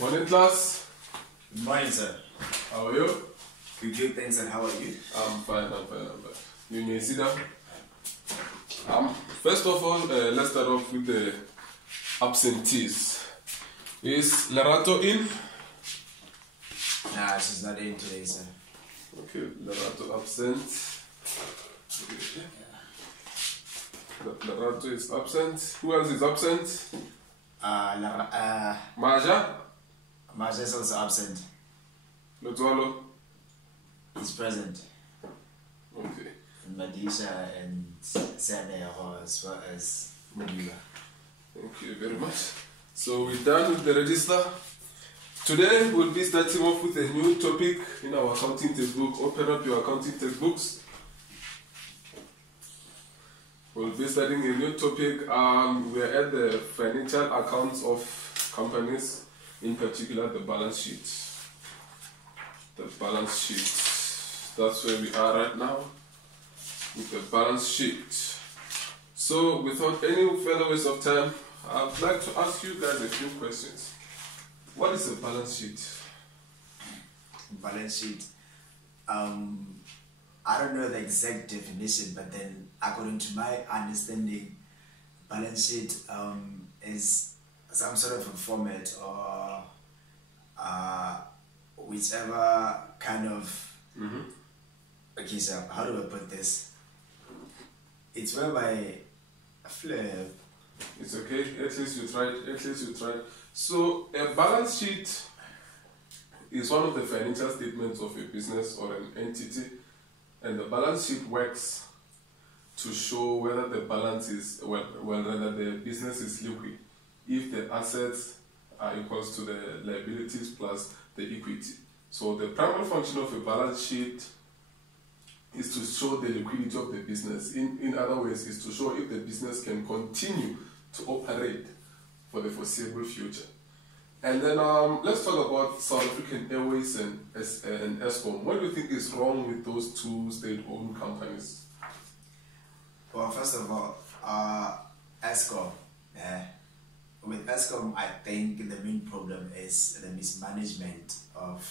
Morning, class. Good morning, sir. How are you? Good, thanks, and how are you? I'm fine. You may sit down. First of all, let's start off with the absentees. Is Lerato in? Nah, she's not in today, sir. Okay, Lerato absent. Lerato is absent. Who else is absent? Maja? Maja is also absent. Lotwalo? He's present. Okay. And Madisha and Saneho as well as Mudiba. Thank you very much. So we're done with the register. Today we'll be starting off with a new topic in our accounting textbook. Open up your accounting textbooks. We'll be studying a new topic. We're at the financial accounts of companies, in particular the balance sheet. The balance sheet. That's where we are right now with the balance sheet. So without any further waste of time, I'd like to ask you guys a few questions. What is a balance sheet? Balance sheet. I don't know the exact definition, but then according to my understanding, balance sheet is some sort of a format or whichever kind of. Okay, so how do I put this? It's whereby a flip. It's okay. At least you tried. So a balance sheet is one of the financial statements of a business or an entity, and the balance sheet works to show whether the balance is whether the business is liquid, if the assets are equals to the liabilities plus the equity. So the primary function of a balance sheet is to show the liquidity of the business. In other words, is to show if the business can continue to operate for the foreseeable future. And then let's talk about South African Airways and Eskom. What do you think is wrong with those two state-owned companies? Well, first of all, Eskom. With Eskom, I think the main problem is the mismanagement of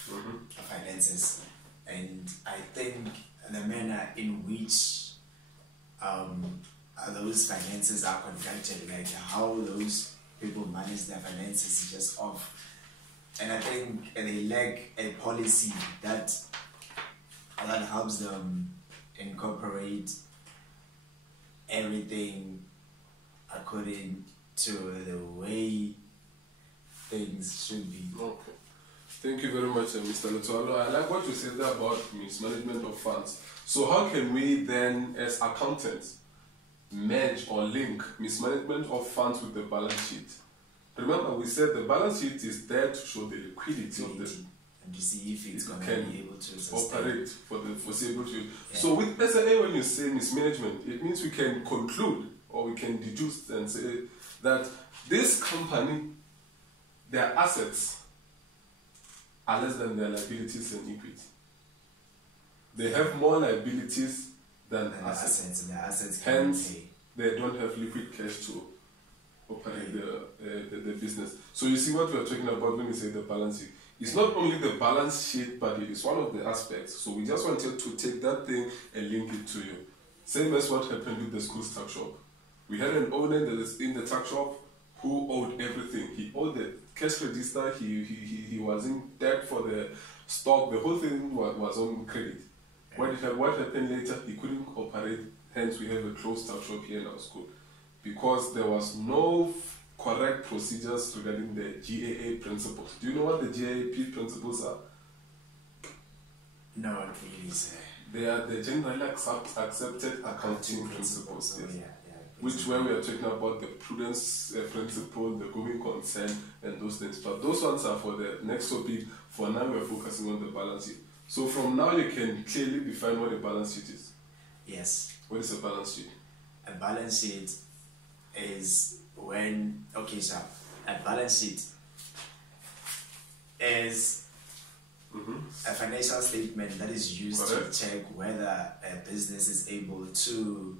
finances, and I think the manner in which those finances are conducted, like how those people manage their finances, is just off. And I think they lack a policy that helps them incorporate everything according to the way things should be. Okay. Thank you very much, Mr. Lutwalo. I like what you said there about mismanagement of funds. So how can we then, as accountants, merge or link mismanagement of funds with the balance sheet? Remember, we said the balance sheet is there to show the liquidity of the and to see if it's going to be able to operate for the foreseeable future. Yeah. So with SLA, when you say mismanagement, it means we can conclude or we can deduce and say that this company, their assets are less than their liabilities and equity. They have more liabilities than assets. And the assets Hence, pay. they don't have liquid cash to operate the business. So you see what we are talking about when we say the balance sheet. It's not only the balance sheet, but it is one of the aspects. So we just wanted to take that thing and link it to you. Same as what happened with the school's tuck shop. We had an owner that is in the tuck shop who owed everything. He owed the cash register, he was in debt for the stock, the whole thing was on credit. What happened later, he couldn't operate, hence we have a closed tuck shop here in our school. Because there was no correct procedures regarding the GAA principles. Do you know what the GAP principles are? No, not really, sir. They are the generally accepted accounting principles. Yes. Yeah. Which where we are talking about the prudence principle, the going concern, and those things. But those ones are for the next topic. For now, we are focusing on the balance sheet. So from now, you can clearly define what a balance sheet is. Yes. What is a balance sheet? A balance sheet is when, okay, so a balance sheet is a financial statement that is used to check whether a business is able to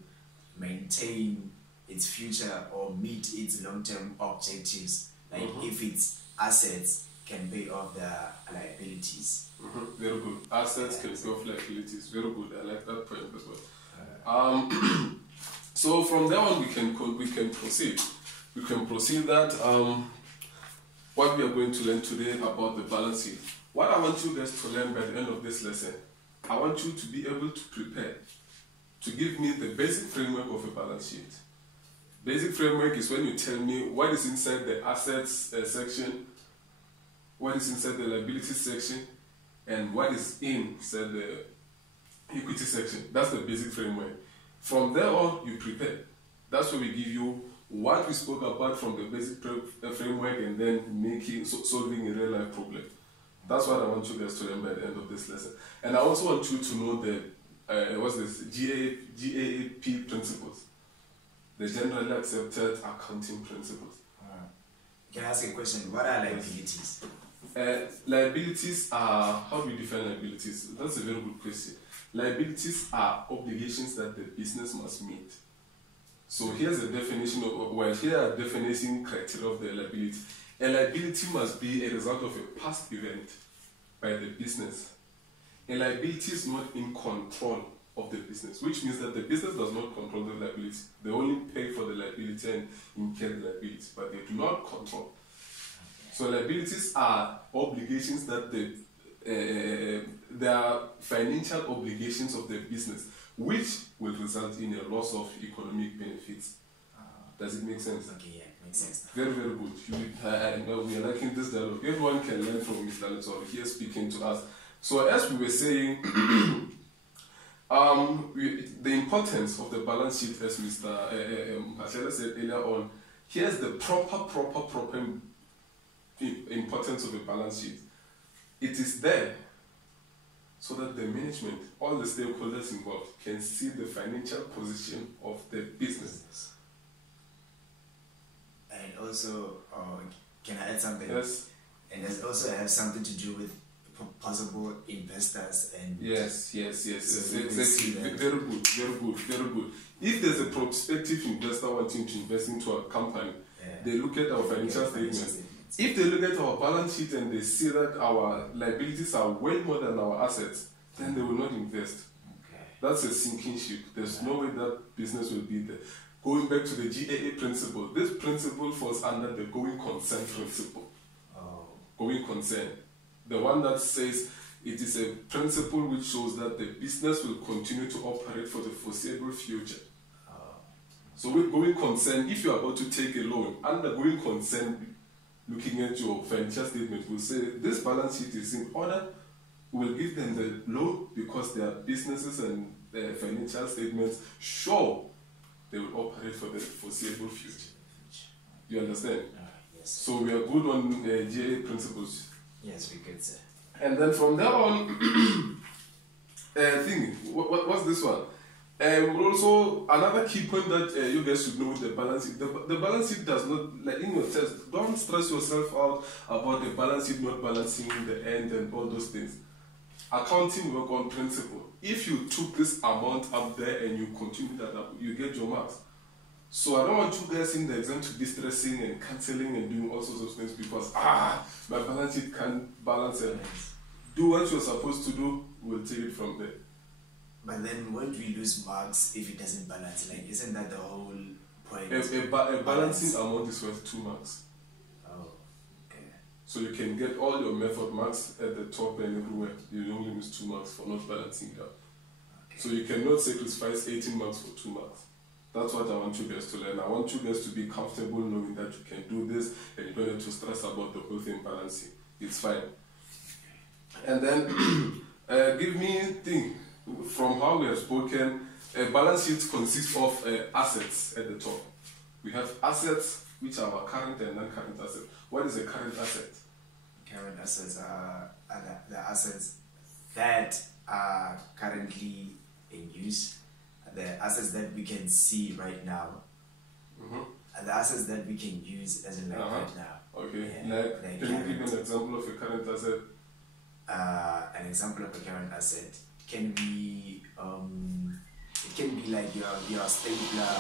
maintain its future or meet its long-term objectives. Like if its assets can pay off their liabilities. Very good. Assets can pay off liabilities. Very good. I like that point as well. So from there on, we can proceed. We can proceed that what we are going to learn today about the balance sheet. What I want you guys to learn by the end of this lesson, I want you to be able to prepare to give me the basic framework of a balance sheet. Basic framework is when you tell me what is inside the assets section, what is inside the liabilities section, and what is inside the equity section. That's the basic framework. From there on, you prepare. That's where we give you what we spoke about from the basic framework and then solving a real life problem. That's what I want you guys to learn by the end of this lesson. And I also want you to know the what's this GAAP principles, the generally accepted accounting principles. Can I ask a question? What are liabilities? Liabilities are, how do we define liabilities? That's a very good question. Liabilities are obligations that the business must meet. So here's a definition of, here are definition criteria of the liability. A liability must be a result of a past event by the business. A liability is not in control of the business, which means that the business does not control the liability. They only pay for the liability and incur the liability, but they do not control. So liabilities are obligations that they are financial obligations of the business, which will result in a loss of economic benefits. Does it make sense? Okay, yeah, it makes sense. Very, very good. We are liking this dialogue. Everyone can learn from Mr. Leto here speaking to us. So as we were saying, the importance of the balance sheet, as Mr. Mashela said earlier on, here's the proper importance of a balance sheet. It is there so that the management, all the stakeholders involved, can see the financial position of the business. And also, can I add something? Yes. And it also has something to do with possible investors and yes, so exactly. Very good. If there's a prospective investor wanting to invest into a company, they look at our financial statements. If they look at our balance sheet and they see that our liabilities are way more than our assets, then they will not invest. Okay. That's a sinking ship. There's no way that business will be there. Going back to the GAA principle, this principle falls under the going concern principle. Going concern. The one that says it is a principle which shows that the business will continue to operate for the foreseeable future. So with going concern, if you are about to take a loan, under going concern, looking at your financial statement, will say this balance sheet is in order. We will give them the loan because their businesses and their financial statements show they will operate for the foreseeable future. You understand? Yes. So we are good on GA principles. Yes, we could say. And then from there on, what's this one? Also, another key point that you guys should know with the balance sheet. The balance sheet does not, like in your test, don't stress yourself out about the balance sheet not balancing the end and all those things. Accounting work on principle. If you took this amount up there and you continue that up, you get your marks. So I don't want you guys in the exam to be stressing and cancelling and doing all sorts of things because my balance sheet can't balance it. Do what you're supposed to do, we'll take it from there. But then won't we lose marks if it doesn't balance? Like, isn't that the whole point? A balancing amount is worth 2 marks. Oh, okay. So you can get all your method marks at the top and everywhere. You only miss 2 marks for not balancing it out. Okay. So you cannot sacrifice 18 marks for 2 marks. That's what I want you guys to learn. I want you guys to be comfortable knowing that you can do this and you don't have to stress about the whole thing balancing. It's fine. And then give me a thing. From how we have spoken, a balance sheet consists of assets at the top. We have assets which are our current and non-current assets. What is a current asset? Current assets are the assets that are currently in use, the assets that we can see right now, and the assets that we can use as in right now. Okay. Yeah, can you give an example of a current asset? An example of a current asset can be it can be like your stapler,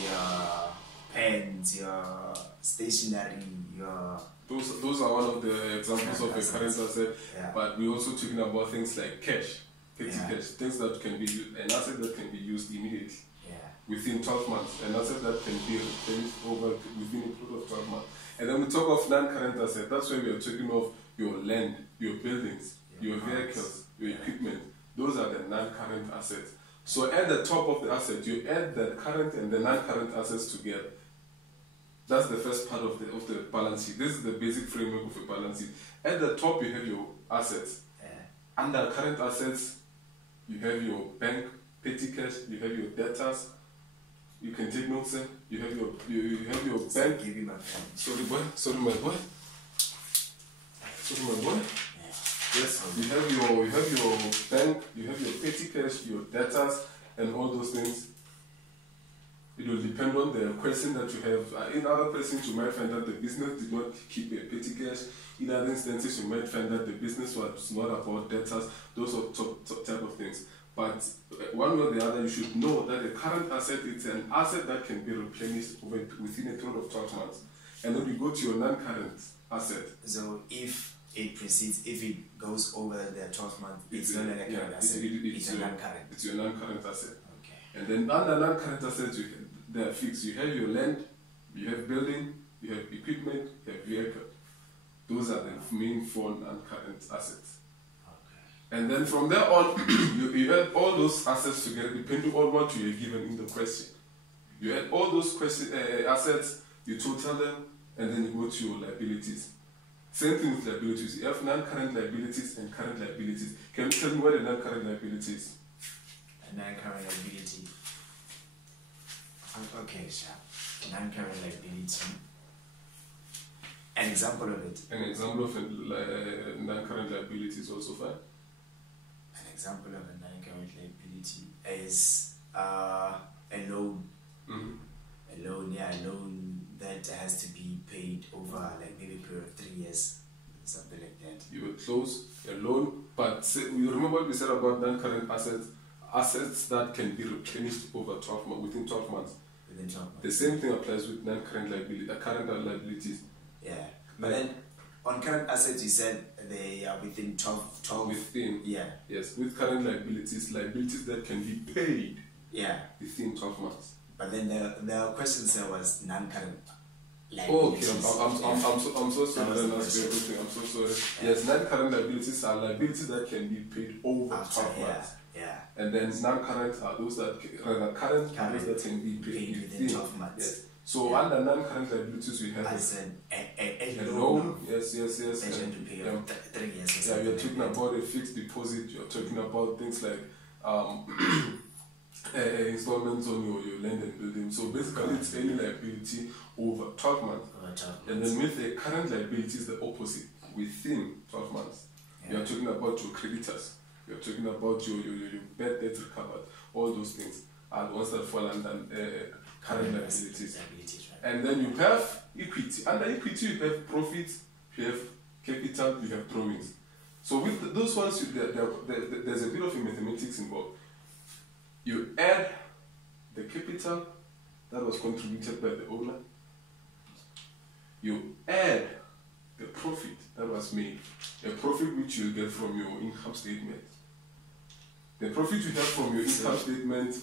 your pens, your stationery, your... Those are one of the examples of a current asset, Yeah. but we're also talking about things like cash, petty Yeah. cash, things that can be used, an asset that can be used immediately. Yeah. Within 12 months, an asset that can be replenished over within a period of 12 months. And then we talk of non-current asset, that's where we are talking of your land, your buildings, your vehicles, your equipment. Those are the non-current assets. So at the top of the asset, you add the current and the non-current assets together. That's the first part of the balance sheet. This is the basic framework of a balance sheet. At the top, you have your assets. Under current assets, you have your bank, petty cash, you have your debtors. You can take notes, sir. You have your bank. Give me my pen. Sorry, boy. Sorry, my boy. Sorry, my boy. Yes, you have your bank, you have your petty cash, your debtors, and all those things. It will depend on the question that you have. In other questions, you might find that the business did not keep a petty cash. In other instances, you might find that the business was not about debtors. Those are top type of things. But one way or the other, you should know that a current asset is an asset that can be replenished within a period of 12 months. And then you go to your non-current asset. So if it precedes, if it goes over the 12 months, it's not a current asset. It's a non-current. It's your non-current asset. Okay. And then under non-current assets, they are fixed. You have your land, you have building, you have equipment, you have vehicle. Those are the main four non-current assets. Okay. And then from there on, you add all those assets together depending on what you are given in the question. You add all those assets, you total them, and then you go to your liabilities. Same thing with liabilities. You have non-current liabilities and current liabilities. Can you tell me what a non-current liability is? A non-current liability. Okay, sure. Non-current liability. An example of it. An example of a non-current liability is also fine. An example of a non-current liability is a loan. Mm-hmm. A loan that has to be paid over like maybe a period of 3 years, something like that. You will close a loan, but you remember what we said about non-current assets that can be replenished over 12 months, within 12 months. Within 12 months. The same thing applies with non-current current liabilities. Yeah, but then on current assets you said they are within 12 within. Yeah. Yes, with current liabilities that can be paid. Yeah. Within 12 months. But then the question there was non-current liabilities. Oh, okay, I'm so sorry. I'm so sorry. Yeah. Yes, non-current liabilities are liabilities that can be paid over 12 months. Yeah. And then non-current are those that current are those that can be paid within 12 months. Yes. So under non-current liabilities we have a loan. Yes. That you have to pay 3 years. Yeah, you're talking about a fixed deposit. You're talking about things like installments on your land and building. So basically, it's any liability over 12 months. And then with the current liability is the opposite. Within 12 months, you're talking about your creditors. You're talking about your bad debt recovered. All those things are the ones that fall under current liabilities. And then you have equity. Under equity, you have profits, you have capital, you have drawings. So with those ones, there's a bit of mathematics involved. You add the capital that was contributed by the owner. You add the profit that was made, a profit which you get from your income statement. The profit you have from your income statement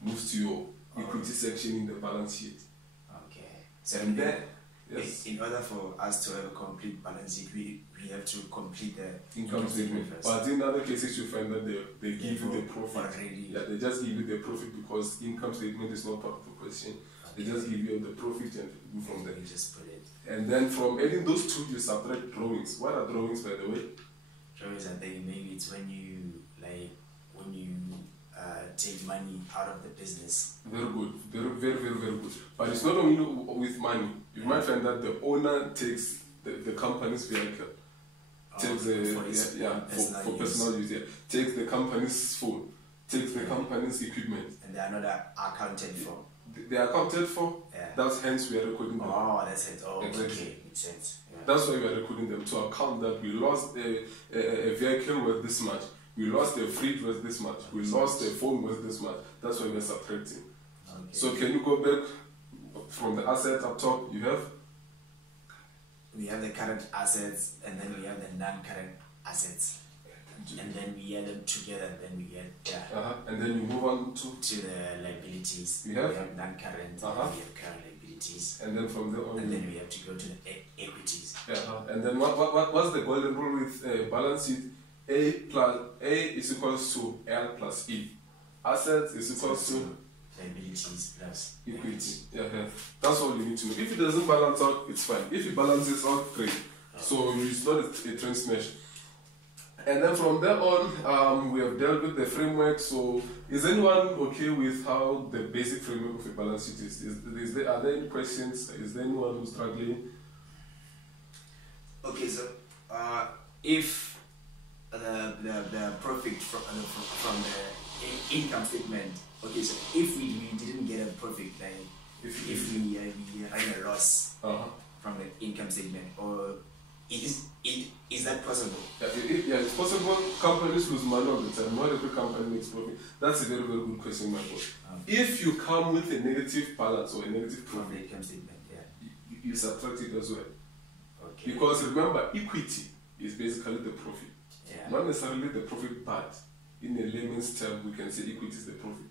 moves to your equity section in the balance sheet. Okay. So in order for us to have a complete balance sheet, we have to complete the income statement first. But in other cases, you find that they give you the profit. Yeah, they just give you the profit because income statement is not part of the question. Okay. They just give you the profit and go from there. You just put it. And then from adding those two, you subtract drawings. What are drawings, by the way? Drawings, I think maybe it's when you take money out of the business. Very good, very good. But it's not only with money. You might find that the owner takes the company's vehicle, takes for personal use. Yeah, takes the company's phone, takes the company's equipment, and they are not accounted for. They are accounted for. Yeah. That's hence we are recording them. Oh, that's it. Oh, exactly. Okay, makes sense. Yeah. That's why we are recording them, to account that we lost a vehicle worth this much. We lost a fridge worth this much. We lost a phone worth this much. That's why we are subtracting. Okay. So can you go back from the asset up top, you have? We have the current assets, and then we have the non-current assets, and then we add them together, and then we get and then you move on to the liabilities. We have non-current, and we have current liabilities, and then from there on, and then we have to go to the equities. And then what's the golden rule with balance sheet? A is equals to L plus E. Assets is equals to liabilities plus equity. That's all you need to know. If it doesn't balance out, it's fine. If it balances out, great. So it's not a train smash. And then from there on, we have dealt with the framework. So is anyone okay with how the basic framework of a balance sheet is? Are there any questions? Is there anyone who's struggling? Okay, so if the profit from the income statement, okay, so if we didn't get a profit, like if we ran a loss from the income statement, or is that possible? It's possible. Companies lose money all the time. Not every company makes profit. That's a very, very good question, my boy. If you come with a negative balance or a negative profit from the income statement, you subtract it as well. Okay. Because remember, equity is basically the profit. Not necessarily the profit, but in a layman's term, we can say equity is the profit.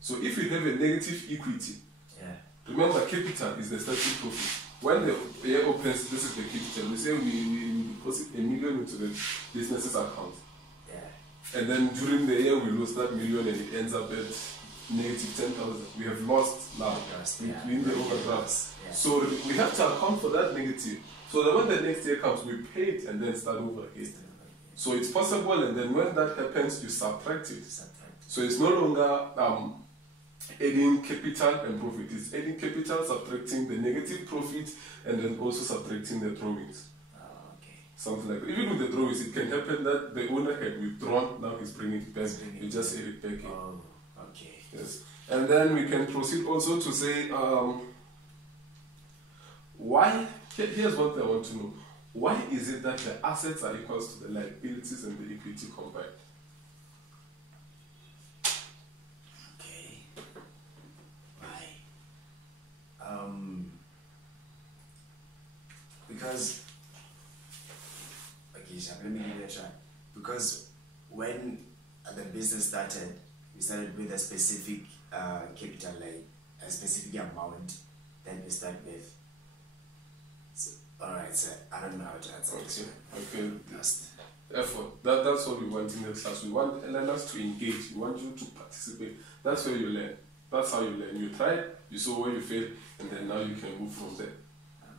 So if you have a negative equity, remember capital is the starting profit. When the year opens, this is the capital. We say we deposit $1 million into the business's account. And then during the year we lose that $1 million and it ends up at negative 10,000. We have lost now in the overdraft. So we have to account for that negative. So that when the next year comes, we pay it and then start over again. So it's possible, and then when that happens, you subtract it. So it's no longer adding capital and profit. It's adding capital, subtracting the negative profit, and then also subtracting the drawings. Something like that. Even with the drawings, it can happen that the owner had withdrawn, now he's bringing it back. You just add it back in. Yes. And then we can proceed also to say, why? Here's what I want to know. Why is it that the assets are equal to the liabilities and the equity combined? Okay. Why? Because, okay, so let me give it a try. Because when the business started, we started with a specific capital, like a specific amount that we start with. Alright, so I don't know how to answer this one. Effort. That's what we want in the class. We want learners to engage. We want you to participate. That's where you learn. That's how you learn. You try, you saw where you failed, and then now you can move from there.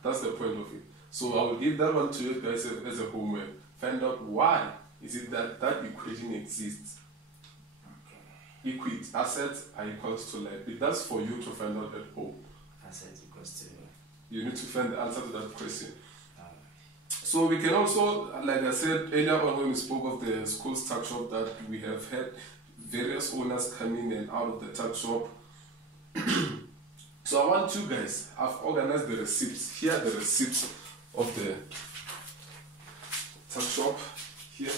That's the point of it. So I will give that one to you guys as a homework. Find out why is it that that equation exists. Equity, assets are equals to liability. That's for you to find out at home. Assets equals to... You need to find the answer to that question. So we can also, like I said earlier on when we spoke of the school's tuck shop, that we have had various owners come in and out of the tuck shop. So I want you guys, I've organized the receipts. Here are the receipts of the tuck shop. Here,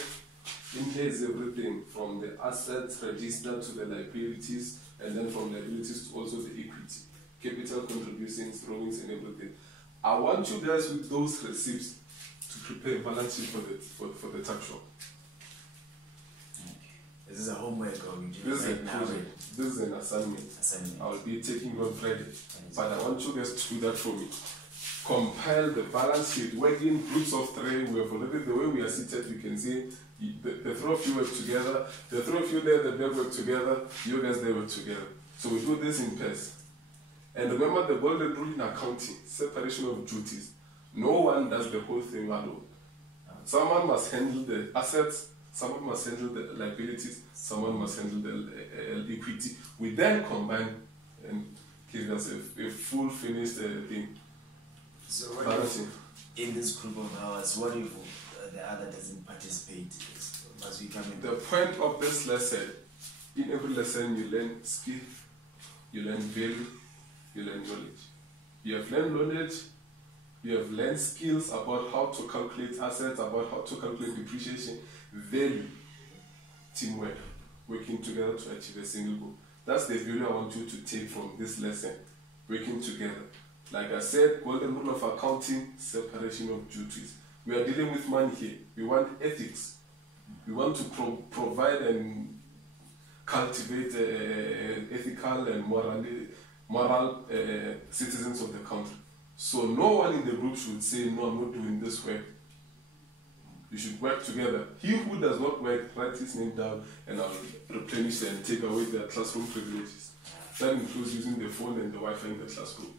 in here is everything from the assets register to the liabilities, and then from liabilities to also the equity. Capital contributions, drawings, and everything. I want you guys with those receipts to prepare a balance sheet for the tuck shop. This is a homework, or we do this right now. This is an assignment. I'll be taking on Friday, but I want you guys to do that for me. Compile the balance sheet, work in groups of 3. We have already, the way we are seated, you can see the 3 of you work together, the 3 of you there, the back work together, you guys there work together. So we do this in pairs. And remember the golden rule in accounting, separation of duties. No one does the whole thing alone. Someone must handle the assets, someone must handle the liabilities, someone must handle the equity. We then combine and give us a full finished thing. So what if in this group of ours, what if the other doesn't participate? Must we come in? The point of this lesson, in every lesson you learn skill, you learn value, you learn knowledge. You have learned knowledge, you have learned skills about how to calculate assets, about how to calculate depreciation, value, teamwork, working together to achieve a single goal. That's the value I want you to take from this lesson. working together. Like I said, golden rule of accounting, separation of duties. We are dealing with money here. We want ethics. We want to provide and cultivate ethical and moral citizens of the country. So no one in the group should say, no, I'm not doing this work. You should work together. He who does not work, write his name down and I'll replenish and take away their classroom privileges. That includes using the phone and the Wi-Fi in the classroom.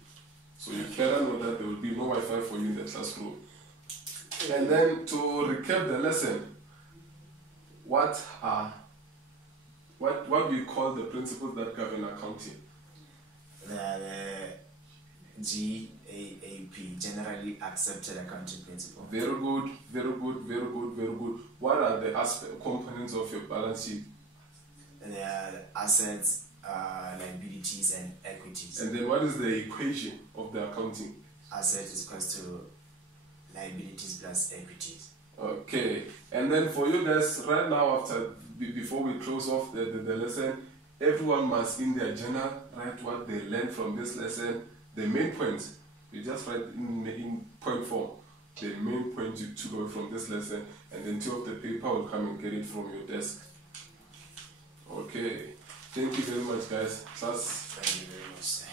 So you better know that there will be no Wi-Fi for you in the classroom. And then to recap the lesson, what we call the principles that govern accounting? The GAAP, generally accepted accounting principle. Very good, very good, very good, very good. What are the components of your balance sheet? The assets, liabilities, and equities. And then what is the equation of the accounting? Asset is equal to liabilities plus equities. Okay, and then for you guys, right now, before we close off the lesson, everyone must in their journal write what they learned from this lesson, the main points. You just write in point form, the main point you took away from this lesson, and then two of the paper will come and get it from your desk. Okay, thank you very much, guys. Thank you very much.